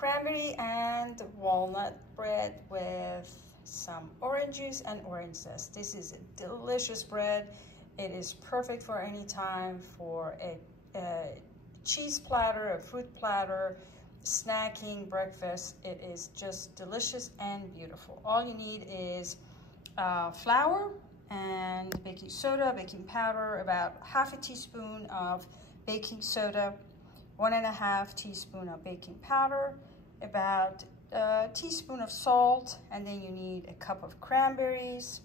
cranberry and walnut bread with some orange juice and orange zest. This is a delicious bread. It is perfect for any time, for a cheese platter, a fruit platter, snacking, breakfast. It is just delicious and beautiful. All you need is flour and baking soda, baking powder, about half a teaspoon of baking soda, 1.5 teaspoon of baking powder, about a teaspoon of salt, and then you need a cup of cranberries,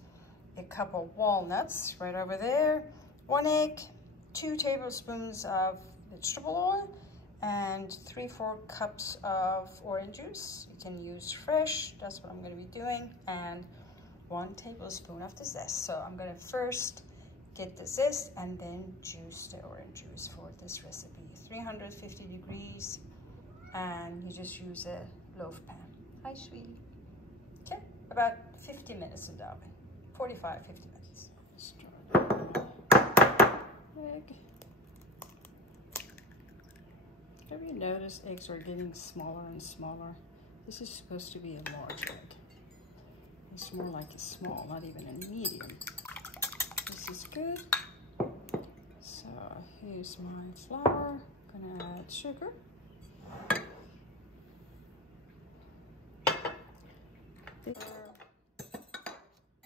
a cup of walnuts right over there, 1 egg, 2 tablespoons of vegetable oil, and 3/4 cups of orange juice. You can use fresh, that's what I'm going to be doing, and 1 tablespoon of the zest. So I'm going to first get the zest and then juice the orange juice for this recipe. 350 degrees, and you just use a loaf pan. Hi, sweetie. Okay, about 50 minutes in the oven. 45, 50 minutes. Start egg. Have you noticed eggs are getting smaller and smaller? This is supposed to be a large egg. It's more like a small, not even a medium. This is good. So here's my flour. I'm gonna add sugar.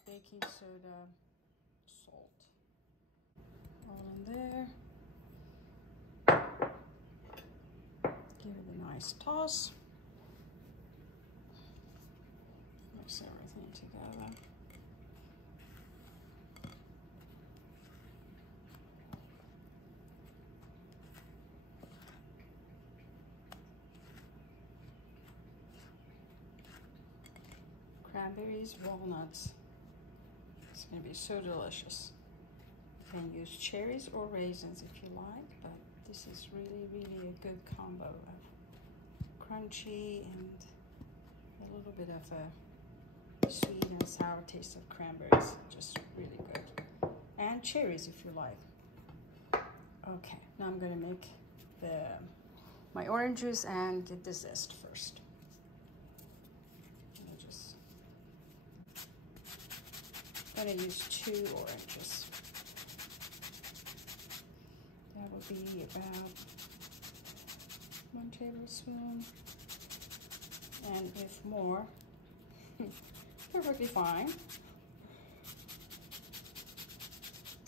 Baking soda, salt. All in there. Give it a nice toss. Mix everything together. Cranberries, walnuts. It's going to be so delicious. You can use cherries or raisins if you like, but this is really a good combo of crunchy and a little bit of a sweet and sour taste of cranberries. Just really good. And cherries if you like. Okay, now I'm going to make my orange juice and get the zest first. I'm going to use 2 oranges. That will be about 1 tablespoon, and if more, perfectly fine.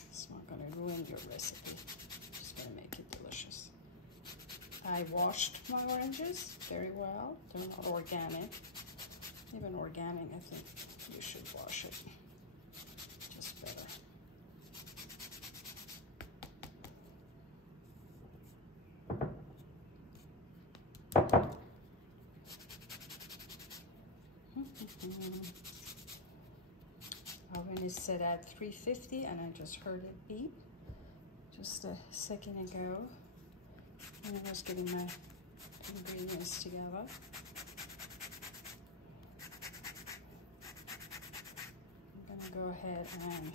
It's not going to ruin your recipe. It's going to make it delicious. I washed my oranges very well. They're not organic. Even organic, I think you should wash it. Better. Oven is set at 350, and I just heard it beep just a second ago when I was getting my ingredients together. Go ahead and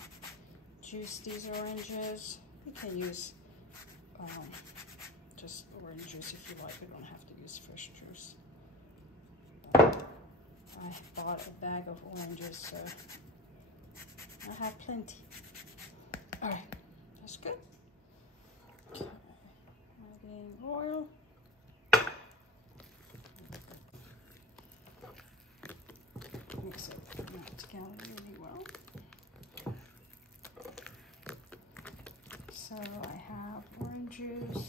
juice these oranges. You can use just orange juice if you like. You don't have to use fresh juice. I bought a bag of oranges, so I have plenty. All right, that's good. Okay. Adding oil. Mix it together really well. So I have orange juice,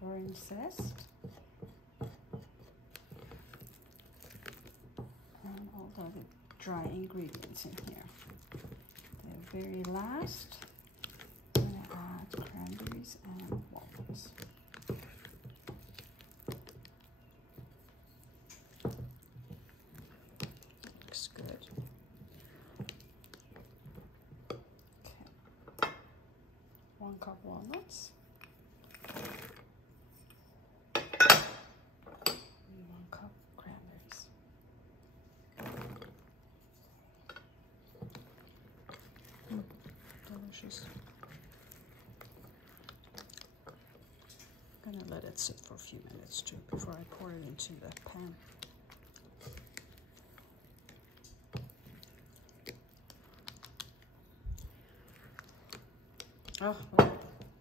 orange zest, and all the dry ingredients in here. The very last, I'm going to add cranberries and walnuts. Looks good. Okay. 1 cup walnuts. And 1 cup cranberries. Delicious. I'm gonna let it sit for a few minutes too before I pour it into the pan. Oh, what a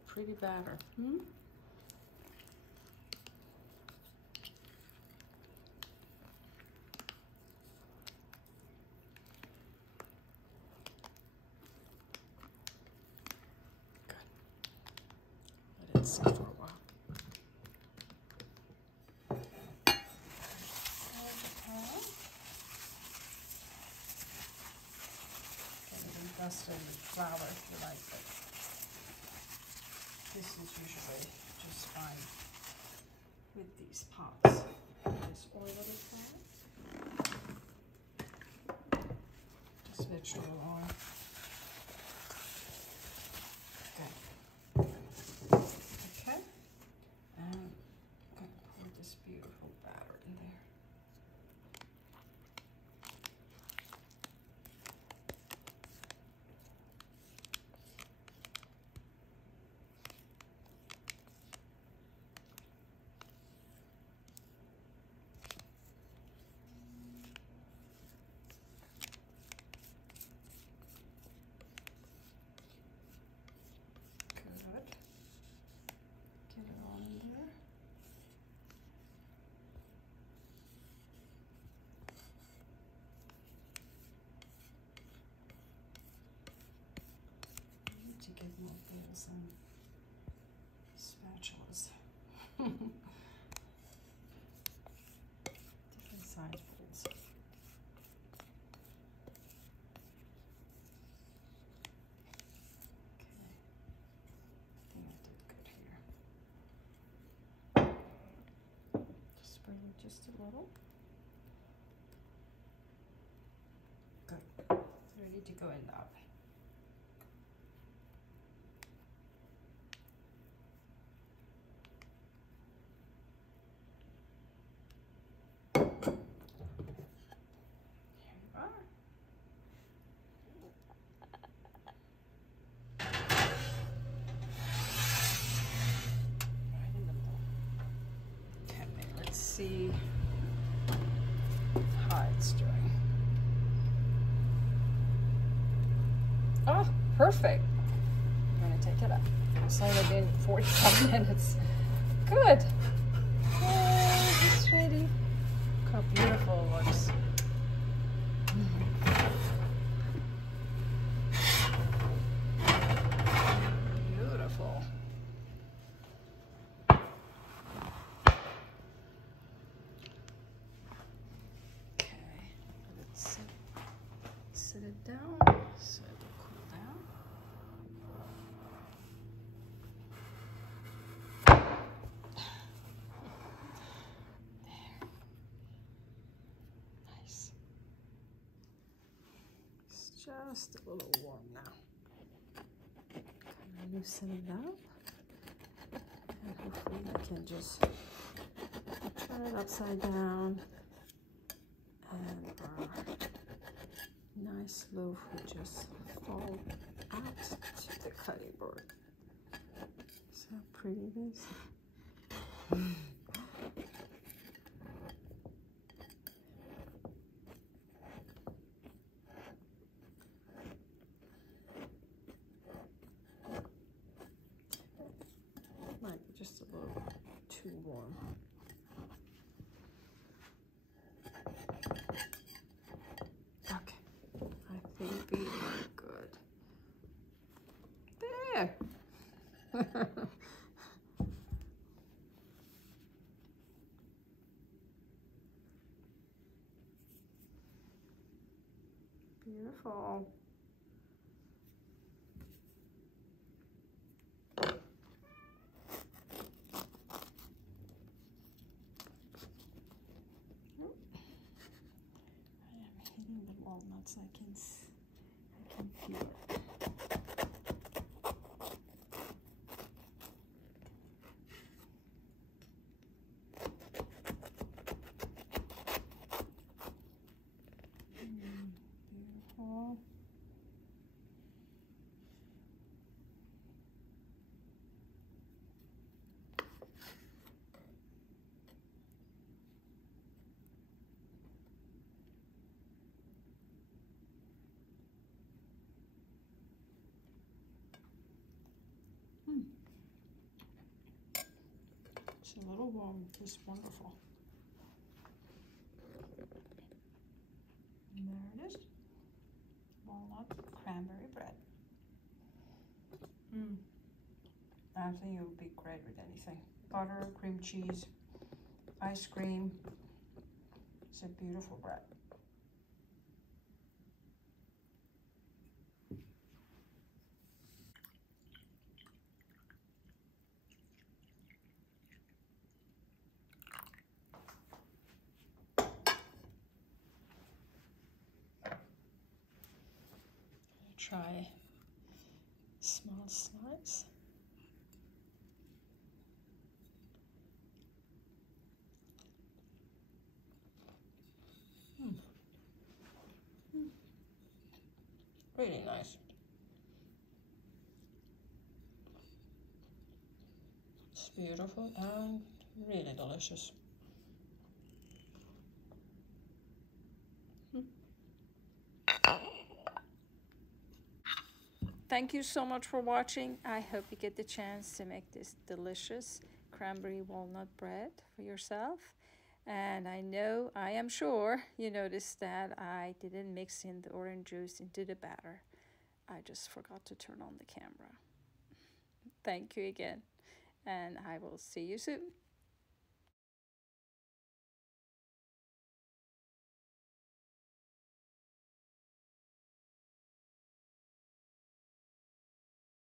pretty batter. Hmm? Let it sit for a while. Dust in the flour if you like, but this is usually just fine with these pots. Just oil it flat. Just vegetable oil. Okay. Okay. And I'm going to pour this beautiful batter in there. Get it all in there. I need to get more bowls and spatulas. Different size bowls. Just a little. Good. It's ready to go in the oven. Here you are. Right in the middle. Okay, let's see how it's doing. Oh, perfect. I'm gonna take it up. It's only been 45 minutes. Good. Oh, it's ready. Look how beautiful it looks. Beautiful. Okay, let's sit it down so it will cool down. Nice. It's just a little warm now. Kind of loosen it up. And hopefully I can just turn it upside down. And our nice loaf will just fall out to the cutting board. See how pretty it is? Might be just a little too warm. Okay, I think we are good. There. Beautiful. Hitting the walnuts, I can feel it. Beautiful. It's a little warm, it's wonderful. And there it is, walnut cranberry bread. I think it would be great with anything. Butter, cream cheese, ice cream. It's a beautiful bread. Try small slice. Really nice. It's beautiful and really delicious. Thank you so much for watching. I hope you get the chance to make this delicious cranberry walnut bread for yourself. And I am sure you noticed that I didn't mix in the orange juice into the batter. I just forgot to turn on the camera. Thank you again, and I will see you soon.